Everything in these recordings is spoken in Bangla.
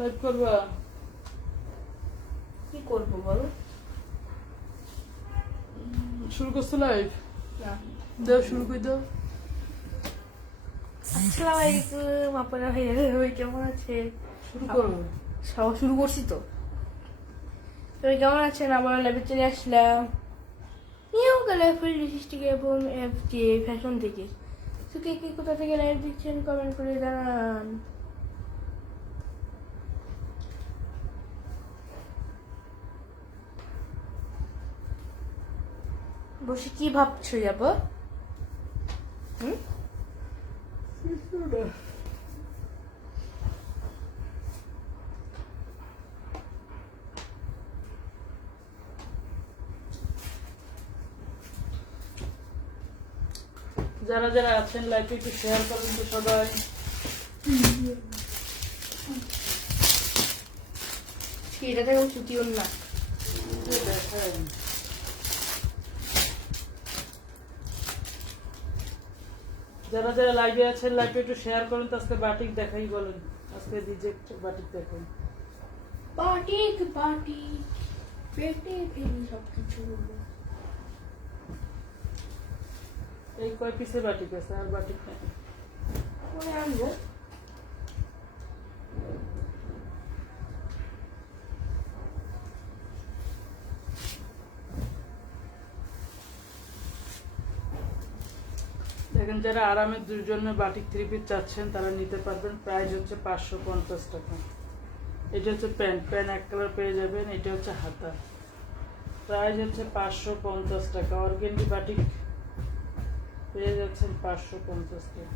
লাইভ করবা? কি করবো বলো? শুরু করছো লাইভ? না। দাও শুরু করে দাও। আসসালামু আলাইকুম আপনারা ভাই কেমন আছেন? শুরু করো। সব শুরু করছি তো। সবাই কেমন আছেন? আবার লাইভে চলে আসলাম নিউ কালারফুল লিপস্টিক এবং এফজে ফ্যাশন থেকে। তো কে কে কোথা থেকে লাইভ দিচ্ছেন কমেন্ট করে জানান। বসে কি ভাবছো যাবো? যারা যারা আছেন লাইভে একটু শেয়ার করুন তো সবাই। এটা থেকে ছুটিও না। যারা যারা লাইভে আছেন লাইভে একটু শেয়ার করুন তো। আজকে বাটিক দেখাই বলেন। আজকে রিজেক্ট বাটিক দেখাই। বাটিক বাটিক পেটে ফেলি সবকিছু। এই কয় পিসে বাটিক আছে আর বাটিক নাই। পরে আনবো। দেখেন যারা আরামের জন্য বাটিক 3 পিস চাচ্ছেন তারা নিতে পারবেন। প্রাইস হচ্ছে 550 টাকা। এটা হচ্ছে প্যান্ট, প্যান্ট এক কালার পেয়ে যাবেন। এটা হচ্ছে হাতা, প্রাইস হচ্ছে 550 টাকা। অর্গেন্ডি বাটিক পেয়ে যাচ্ছেন 550 টাকা।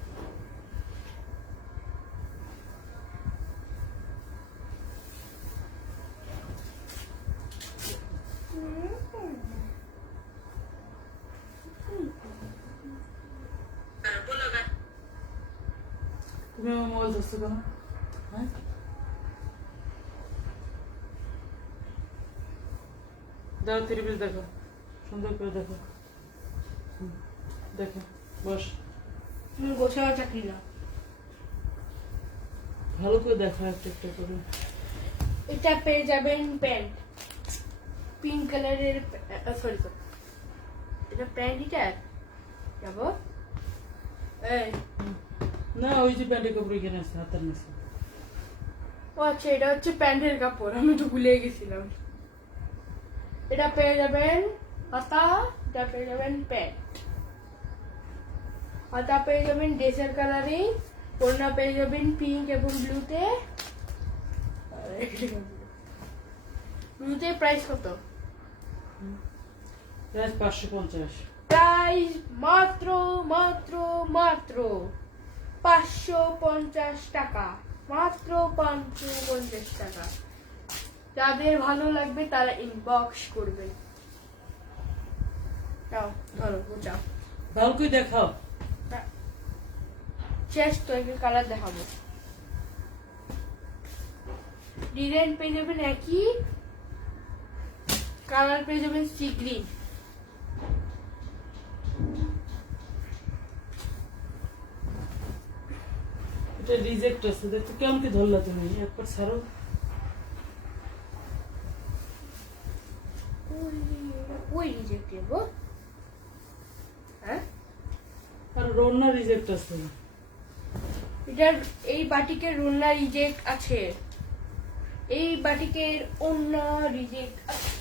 তুমি আমার মোবাইল ধরছো কেন? হ্যাঁ, দাও 3 পিস দেখো, সুন্দর করে দেখো। দেখো বস, তুমি বসে আমার চাকরি না। ভালো করে দেখো একটা একটা করে। এটা পেয়ে যাবেন প্যান্ট পিঙ্ক কালারের। সরি সরি, এটা প্যান্ট। এটা যাবো এই না, ওই যে প্যান্টের কাপড় এখানে আছে হাতের নিচে। ও আচ্ছা, এটা হচ্ছে প্যান্টের কাপড়, আমি তো ভুলে গেছিলাম। এটা পেয়ে যাবেন হাতা, এটা পেয়ে যাবেন প্যান্ট। হাতা পেয়ে যাবেন ড্রেসের কালারিং, ওড়না পেয়ে যাবেন পিঙ্ক এবং ব্লুতে। ব্লুতে প্রাইস কত? প্রাইস 550। প্রাইস মাত্র মাত্র মাত্র 550 টাকা। মাত্র 550 টাকা। যাদের ভালো লাগবে তারা ইনবক্স করবে। যাও ধরো বোঝাও। ভালো করে দেখাও। শেষ তো একটা কালার দেখাবো। ডিজাইন পেয়ে যাবেন একই, কালার পেয়ে যাবেন সি গ্রিন। এটা রিজেক্ট আছে, দেখো কেমন কি ধরলা তুমি। একবার ছাড়ো। ওই রিজেক্ট দেবো। হ্যাঁ, আর রোনা রিজেক্ট আছে। এটার এই বাটিকের রোনা রিজেক্ট আছে, এই বাটিকের অন্য রিজেক্ট আছে।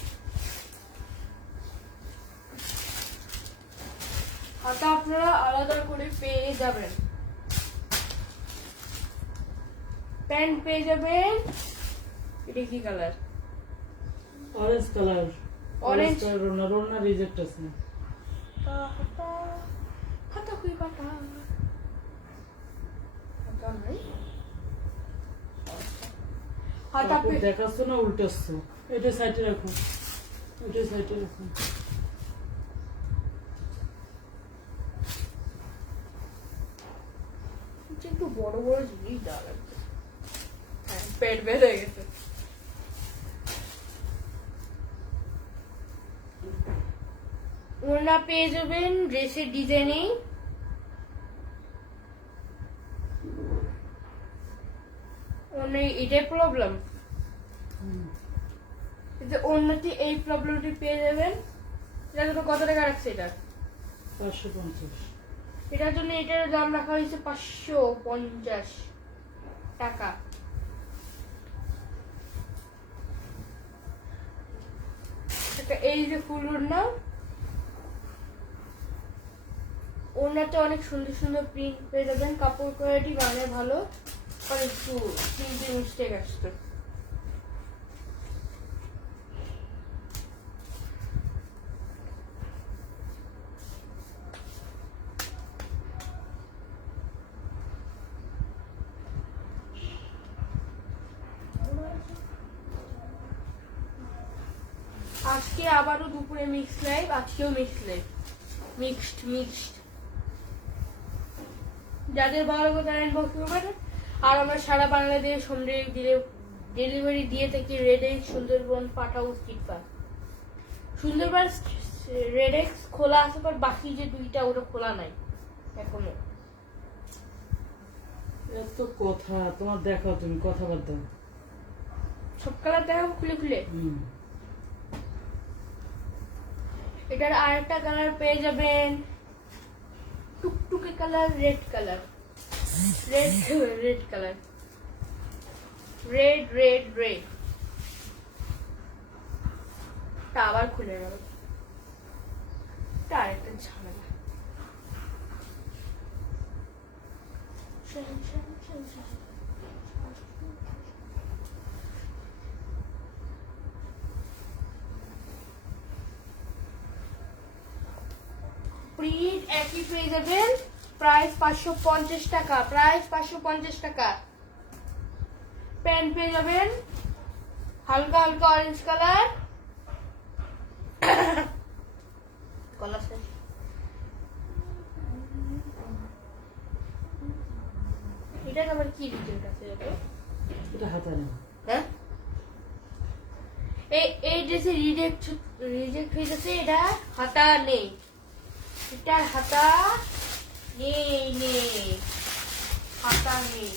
হাতা আপনারা আলাদা করে পেয়ে যাবেন। প্যান্ট পেয়ে যাবেন, এটা কি colour? Orange colour. Orange colour রোনা, রোনা রিজেক্ট আছে। হাতা হাতা কই বাটা? হাতা নাই। হাতা কাপড় দেখাচ্ছ না উল্টাচ্ছ? এটা সাইডে রাখো, এটা সাইডে রাখো। একটু বড় বড় জিনিস দেওয়া লাগবে। হ্যাঁ, পেট বের হয়ে গেছে। ওড়না পেয়ে যাবেন ড্রেসের ডিজাইনিং। আপনার এটাই প্রবলেম, হুম, কিন্তু অন্যটি এই প্রবলেমটি পেয়ে যাবেন। এটা তো কত টাকা রাখছে এটা? 550। এটার জন্য এটার দাম রাখা হয়েছে 550 টাকা। এই যে ফুল ওড়নাতে অনেক সুন্দর সুন্দর প্রিন্ট পেয়ে যাবেন। কাপড় কোয়ালিটি মানে ভালো, আর একটু প্রিন্টের মিস্টেক আসতো। আজকে আবারও দুপুরে মিক্স লাইভ, আজকেও মিক্স লাইভ, মিক্সড। যাদের ভালো লাগে তারা ইনবক্স করবেন। আর আমরা সারা বাংলাদেশ হোম ডেলিভারি দিয়ে থাকি। রেডেক্স, সুন্দরবন, পাঠাও, স্ট্রিটপা। সুন্দরবন রেডেক্স খোলা আছে, পর বাকি যে দুইটা ওটা খোলা নাই এখনো। এত কথা তোমার, দেখাও তুমি কথা বাদ দাও। সব কালার দেখাবো খুলে খুলে। হুম, এটার আরেকটা কালার পেয়ে যাবেন, টুকটুকে colour, red colour, red colour, red. তা আবার খুলে গেল, আরেকটা ঝামেলা। প্রিন্ট একই পেয়ে যাবেন, প্রাইস 550 টাকা, প্রাইস 550 টাকা। প্যান্ট পেয়ে যাবেন হালকা হালকা অরেঞ্জ কালার, এটা আবার কি রিজেক্ট আছে? এটা হাতা নেই। হ্যাঁ, এই ড্রেসে রিজেক্ট হয়ে যাচ্ছে। এটা হাতা নেই, এটা হাতা নেই, হাতা নেই,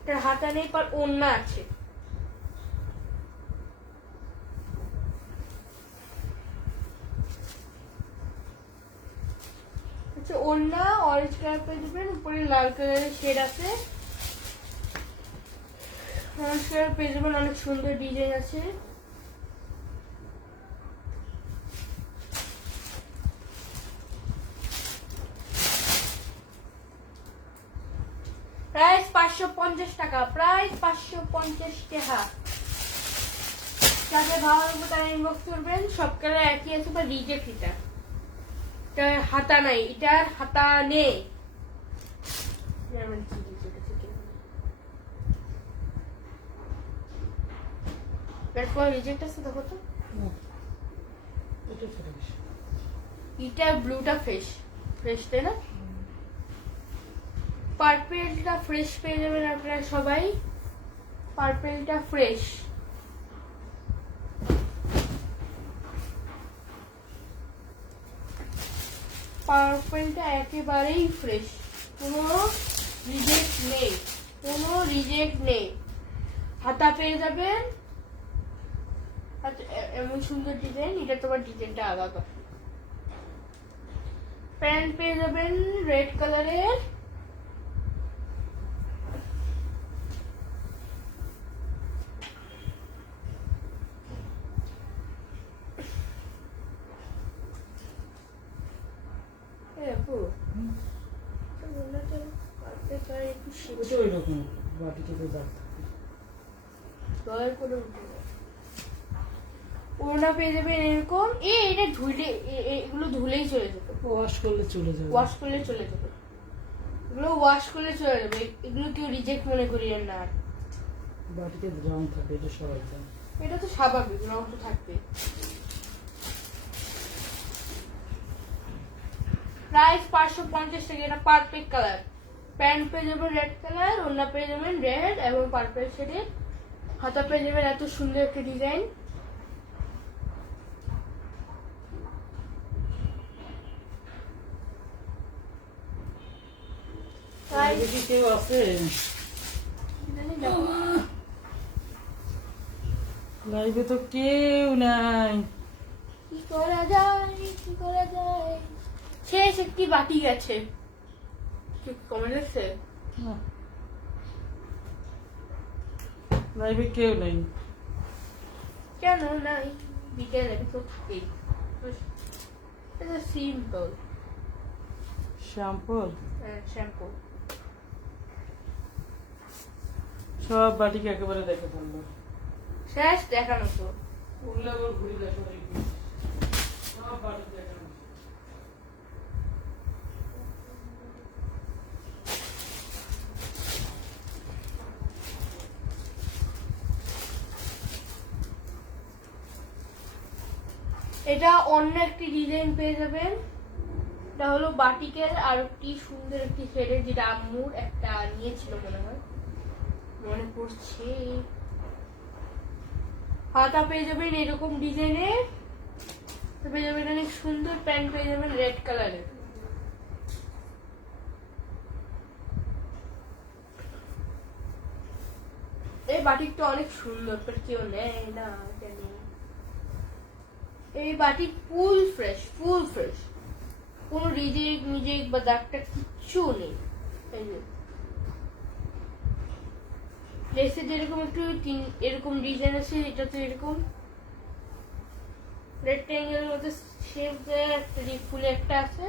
এটার হাতা নেই, পর ওড়না আছে। আচ্ছা, ওড়না অরেঞ্জ কালার পেয়ে যাবেন, উপরে লাল কালারের শেড আছে। অরেঞ্জ কালার পেয়ে যাবেন, অনেক সুন্দর ডিজাইন আছে। প্রাইস 550 টাকা, প্রাইস 550 টাকা। যাদের ভালো লাগবে তারা ইনবক্স করবেন। সব কালার একই আছে, বা রিজেক্ট এটার হাতা নাই, এটার হাতা নেই। তারপর রিজেক্ট আছে, দেখো তো। এটা ফ্রেশ। এটা ব্লুটা ফ্রেশ তাই না? পার্পেলটা ফ্রেশ পেয়ে যাবেন আপনারা সবাই, পার্পেলটা ফ্রেশ। পার্পেলটা একেবারেই ফ্রেশ, কোনো রিজেক্ট নেই, হাতা পেয়ে যাবেন। আচ্ছা, এমন সুন্দর ডিজাইন, এটা তোমার ডিজাইনটা আলাদা। প্যান্ট পেয়ে যাবেন রেড কালারের, ওটা ওই রকম বাটিতে দাগ থাকে। ওড়না পেয়ে যাবেন এরকম। এটা ধুলে, এগুলো ধুলেই চলে যেত, ওয়াশ করলে চলে যাবে। ওয়াশ করলে চলে যাবে, এগুলো ওয়াশ করলে চলে যাবে। এগুলো কেউ রিজেক্ট মনে করিয়েন না। বাটিতে রং থাকে, এটা সবাই জানে। এটা তো স্বাভাবিক, রং তো থাকবে। প্রাইস 550 টাকা। এটা পারফেক্ট কালার। প্যান্ট পেয়ে যাবেন রেড কালার, ওড়না পেয়ে যাবেন রেড এবং পার্পল শেডের, হাতা পেয়ে যাবেন এত সুন্দর একটা ডিজাইন। কি কেউ আছে? লাইভে তো কেউ নাই। কি করা যায়, কি করা যায়? শেষ একটি বাটি গেছে। কি কমেন্ট আছে? না, লাইভে কেউ নাই। কেন নাই? বিকেলে তো থাকেই। এটা সিম্পল শ্যাম্পুর শ্যাম্পু। সব বাটিকে একেবারে দেখে ফেললো। শেষ দেখানো তো। উঠলে আবার ঘুরে দেখো দেখি। সব বাটি দেখানো। এটা অন্য একটি ডিজাইন পেয়ে যাবেন। এটা হলো বাটিকের আর একটি সুন্দর একটি শেডের, যেটা আম্মুর একটা নিয়েছিল মনে হয়, মনে পড়ছে। হাতা পেয়ে যাবেন এরকম ডিজাইনের, পেয়ে যাবেন অনেক সুন্দর প্যান্ট পেয়ে যাবেন রেড কালারের। এই বাটিকটা অনেক সুন্দর, বাট কেউ নেয় না কেন? এই batik full fresh, full fresh, কোনো রিজেক্ট বা দাগটা কিচ্ছু নেই। এই যে লেসে যেরকম একটু এরকম ডিজাইন আছে, এটা তো এরকম রেক্টেঙ্গেলের মধ্যে শেপ দেওয়া একটা ফুল একটা আছে,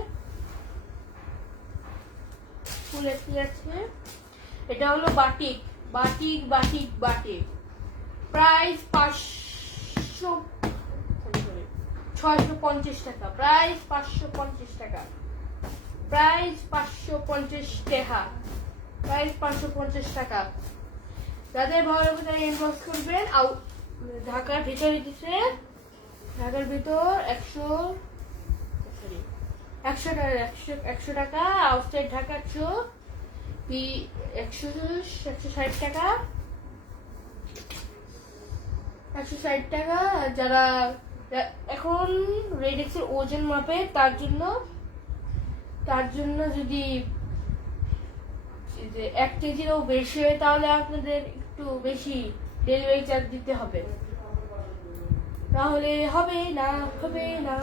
ফুল একটি আছে। এটা হলো batik, batik batik batik. Price 650 টাকা, প্রাইস 550 টাকা, প্রাইস 550 টাকা, প্রাইস 550 টাকা। যাদের ভালো লাগবে তারা ইনবক্স করবেন। ঢাকার ভিতরে দিচ্ছে, ঢাকার ভিতর 100 টাকা, আউটসাইড ঢাকা 160 টাকা, 160 টাকা। যারা এখন রেডেক্সের ওজন মাপে তার জন্য যদি 1 কেজিরও বেশি হয় তাহলে আপনাদের একটু বেশি ডেলিভারি চার্জ দিতে হবে, তাহলে হবে না।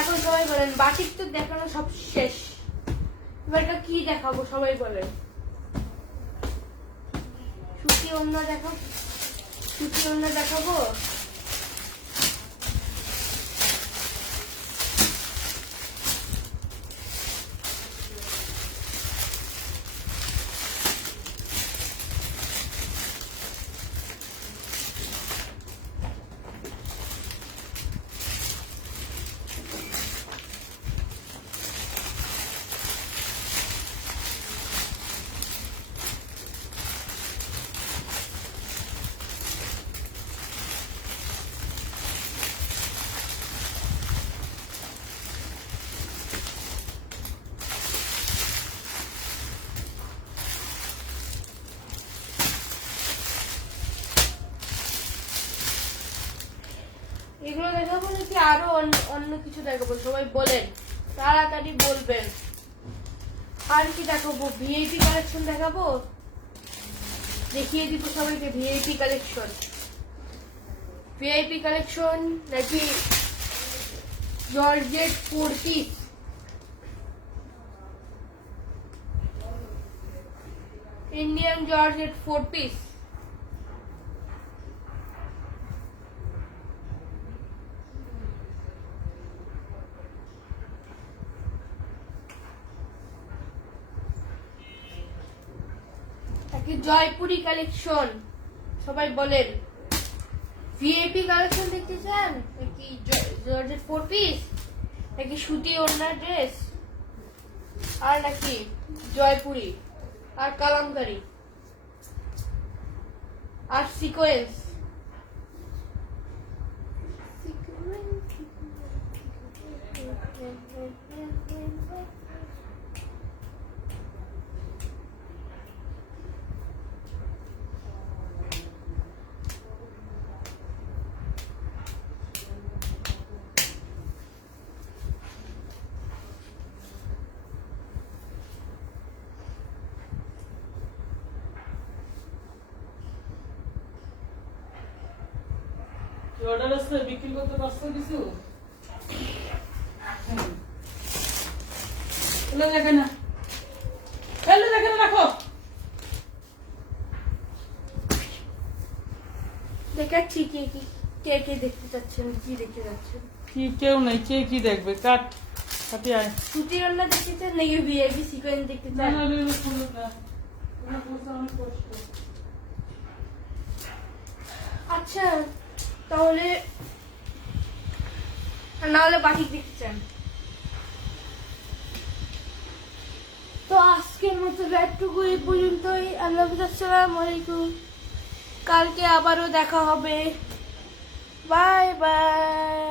এখন সবাই বলেন বাটিক তো দেখানো সব শেষ, এবার এটা কি দেখাবো সবাই বলেন? সুতি ওড়না দেখাবো। এগুলো দেখাবো নাকি আরো অন্য কিছু দেখাবো? সবাই বলেন, তাড়াতাড়ি বলবেন। আর কি দেখাবো? ভিআইপি কালেকশন দেখাবো, দেখিয়ে দিব সবাইকে। ভিআইপি কালেকশন নাকি georgette 4 piece? Indian georgette 4 piece. Jaipuri collection, সবাই বলেন। ভিআইপি কালেকশন দেখতে চান নাকি জর্জেট 4 পিস, নাকি সুতি ওড়না ড্রেস, আর নাকি জয়পুরি আর কালামকারী আর সিকোয়েন্স? অর্ডার আসছে বিক্রি করতে পারছো কিছু? এলো দেখে না, এলো দেখে না, রাখো। দেখাচ্ছি কে কি কে কে দেখতে চাচ্ছেন, কি দেখতে চাচ্ছেন। কি কেউ নেই, কে কি দেখবে? কাট কাটি আয়। সুতি রান্না দেখতে চান নাকি ভিআইপি সিকোয়েন্স দেখতে না চান? না এগুলো সুন্দর না, এগুলো করতে অনেক কষ্ট। আচ্ছা তাহলে নাহলে বাটিক দেখতে চান? তো আজকের মতো ব্যাটটুকু এই পর্যন্তই। আল্লাহ হাফেজ, আসসালামু আলাইকুম। কালকে আবারও দেখা হবে। Bye bye.